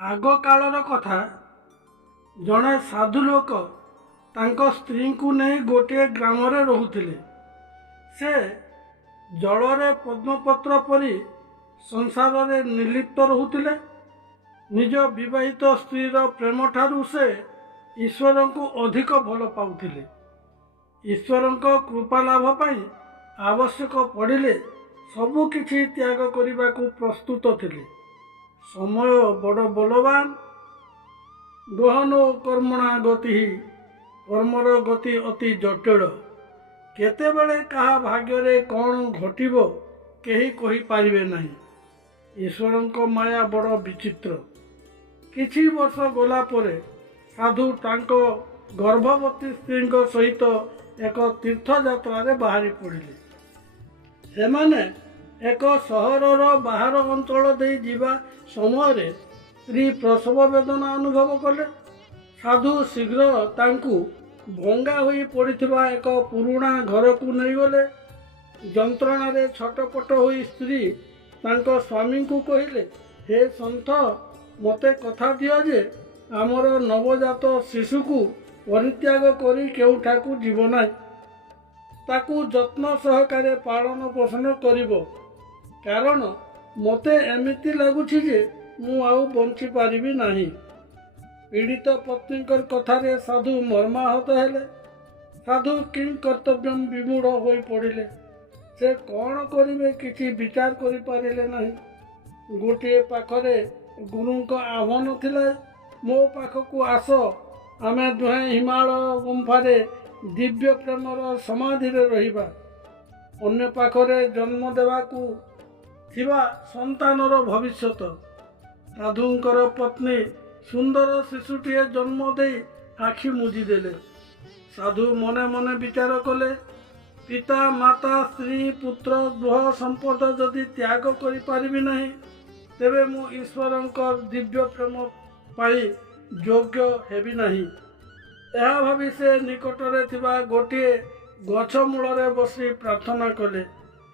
आग कालर कथा जड़े साधु लोक तांको स्त्री को नहीं गोटे ग्राम रोते से जलरे पद्मपत्र परी संसार रे निर्लिप्त रोते। निज विवाहित स्त्रीर प्रेम ठारू से ईश्वर को अधिक भल पाउथिले। ईश्वर कृपा लाभ पाई आवश्यक पड़िले सबु किछि त्याग करने को प्रस्तुत थिले। समय बड़ बलवान, गहनो कर्मणा गति, कर्मर गति अति जटिल। केतेबेले कहा भाग्य कौन घटिबो केही कहि पारिबे नहीं। ईश्वर माया बड़ विचित्र। किछि वर्ष गला परे साधु तांको गर्भवती स्त्री सहित एक तीर्थ यात्रा रे बाहरी पड़िले। सेमाने एक सहरर बाहर अंचल दे जीवा समय स्त्री प्रसव वेदना अनुभव कले। साधु शीघ्र तांकु भंगा होई पड़िथिबा एक पुराणा घर को नहीं गले। जंत्रणा रे छटपट होई स्त्री तांको स्वामी को कहिले, हे संत मते कथा दियो जे आमर नवजात शिशु को परित्याग करी केउठाकू जीव नाही, ताकू जत्न सहकारे पालन पोषण करिबो, कारण मते एमिति लागुछि जे मु आउ बंची पारिबी नाही। पीड़ित पत्नीकर कथारे साधु मर्माहत हेले। साधु किं कर्तव्यम विमूढ़ होई पड़िले। से कौन करिवे किछि विचार करि पारिले नाही। गोटे पाखरे गुरुंक आह्वान थिला, मो पाखकू आस, आमे दुहें हिमालय गुंफारे दिव्य प्रेमर समाधि रहिबा। अन्य पाखरे जन्म देवाकू थिबा संतानर भविष्यत। साधुंकर पत्नी सुंदर शिशुटीए जन्म दे आखि मुझी देले। साधु मने मने विचार कले, पिता माता स्त्री पुत्र गृह संपद जदि त्याग करि पारिबि नहीं, तेबे मु ईश्वरंकर दिव्य प्रेम पाई योग्य हेबि नहीं। यह भावी से निकटरे थिबा गोटिए गछ मूलरे बसी प्रार्थना कले,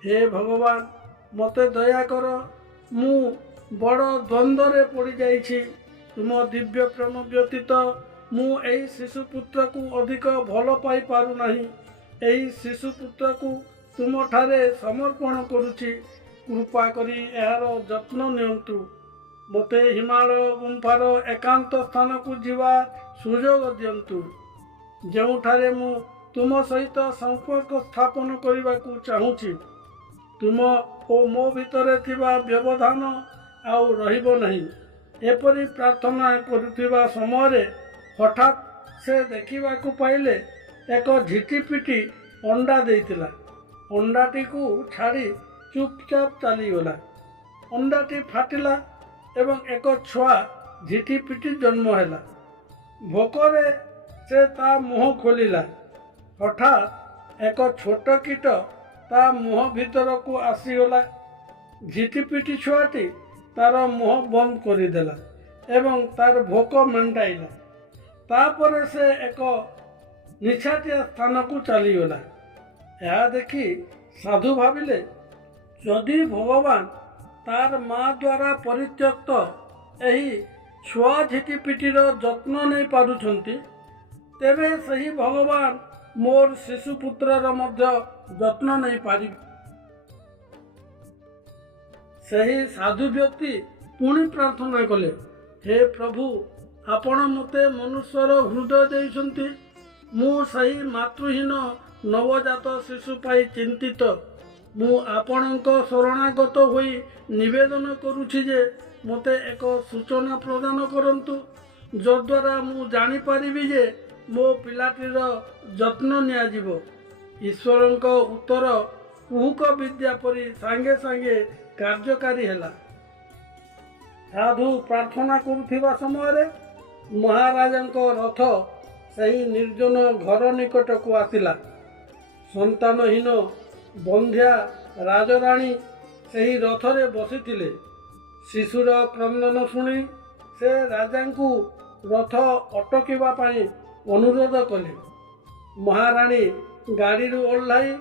हे भगवान मते दया कर, मु बड़ द्वंद्वरे पड़ी जाइछि। तुम दिव्य प्रेम व्यतीत मु एई शिशुपुत्र को अधिक भल पाई पारु नाही। एई शिशुपुत्र को तुम ठारे समर्पण करुछि। कृपा करी एहार जत्न नियंतु। मते हिमालय गुंफार एकांत स्थान को जीवा सुजोग दियंतु, जेउठारे मु तुम सहित संपर्क स्थापन करने को चाहूँगी। तुम ओ मो भितरे थिबा व्यवधान आउ रहिबो नहीं। एपरी प्रार्थना करुथिबा समय हठात से देखा पाइले एक झिटिपिटी अंडा देइतिला। अंडाटी को छाड़ी चुपचाप चलीगला। अंडाटी फाटिला एवं एक छुआ झिटिपिटी जन्म हैला। भोकरे से ता मुह खोलिला। हठात एक छोट कीट ता मुह भीतर को आसीगला। झिटिपिटी छुआटी तार मुह बंद करदेला एवं तार भोक मेंटाइला। तापरे से एक निछाटिया स्थान को चलीगला। यह देखी साधु भाविले, जदि भगवान तार माँ द्वारा परित्यक्त एही छुआ झिटिपिटीर जत्न नहीं पारुछंती, तेबे सही भगवान मोर शिशुपुत्रर मध्य जत्न नहीं पारि। सही साधु व्यक्ति पुणी प्रार्थना कले, हे प्रभु आपण मते मनुष्यर हृदय देइछंती। मु सही मातृहीन नवजात शिशु पाई चिंतित। मु आपणक शरणागत होई निवेदन करुछि जे मते एक सूचना प्रदान करंतु, जद्वारा मु जानि पारिबि जे मो पिलाटीर जत्न नियाजिबो। ईश्वरंक उत्तर कुहुक विद्या परि सांगे सांगे कार्यकारी हेला। साधु प्रार्थना करुथिबा समय महाराजंक रथ सही निर्जन घर निकट को आसिला। संतानहीन बंध्या राजराणी सही रथरे बसिथिले। शिशुर क्रंदन शुणी से राजा को रथ अटकिबा पाई अनुरोध कले। महाराणी गाड़ी ओह्लाई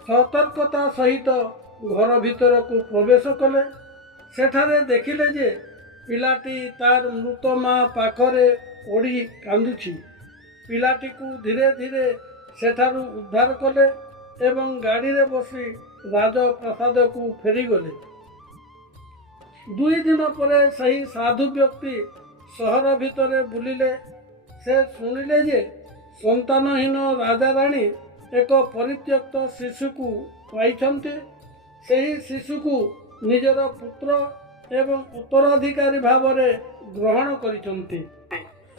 सतर्कता सहित घर भीतर को प्रवेश कले। सेठारे देखिले जे ପିଲାଟି ତାର ମୃତ ମା ପାଖରେ ପଡ଼ି କାନ୍ଦୁଛି। ପିଲାଟିକୁ ଧୀରେ ଧୀରେ ସେଠାରୁ ଉଦ୍ଧାର କଲେ ଏବଂ ଗାଡ଼ିରେ ବସି ରାଜପ୍ରାସାଦକୁ ଫେରିଗଲେ। 2 ଦିନ ପରେ ସେହି ସାଧୁ ବ୍ୟକ୍ତି ସହର ଭିତରେ ବୁଲିଲେ। ସେ ଶୁଣିଲେ ଯେ ସନ୍ତାନହୀନ ରାଜାରାଣୀ ଏକ ପରିତ୍ୟକ୍ତ ଶିଶୁକୁ ପାଇଛନ୍ତି। ସେହି ଶିଶୁକୁ ନିଜର ପୁତ୍ର ଏବଂ ଉତ୍ତରାଧିକାରୀ ଭାବରେ ଗ୍ରହଣ କରିଛନ୍ତି।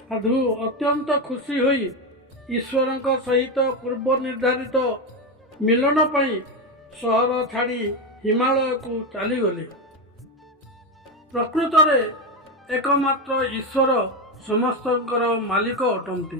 ସାଧୁ ଅତ୍ୟନ୍ତ ଖୁସି ହୋଇ ଈଶ୍ୱରଙ୍କ ସହିତ ପୂର୍ବ ନିର୍ଦ୍ଧାରିତ ମିଳନ ପାଇଁ ସହର ଛାଡ଼ି ହିମାଳୟକୁ ଚାଲିଗଲେ। ପ୍ରକୃତରେ ଏକମାତ୍ର ଈଶ୍ୱର ସମସ୍ତଙ୍କର ମାଲିକ ଅଟନ୍ତି।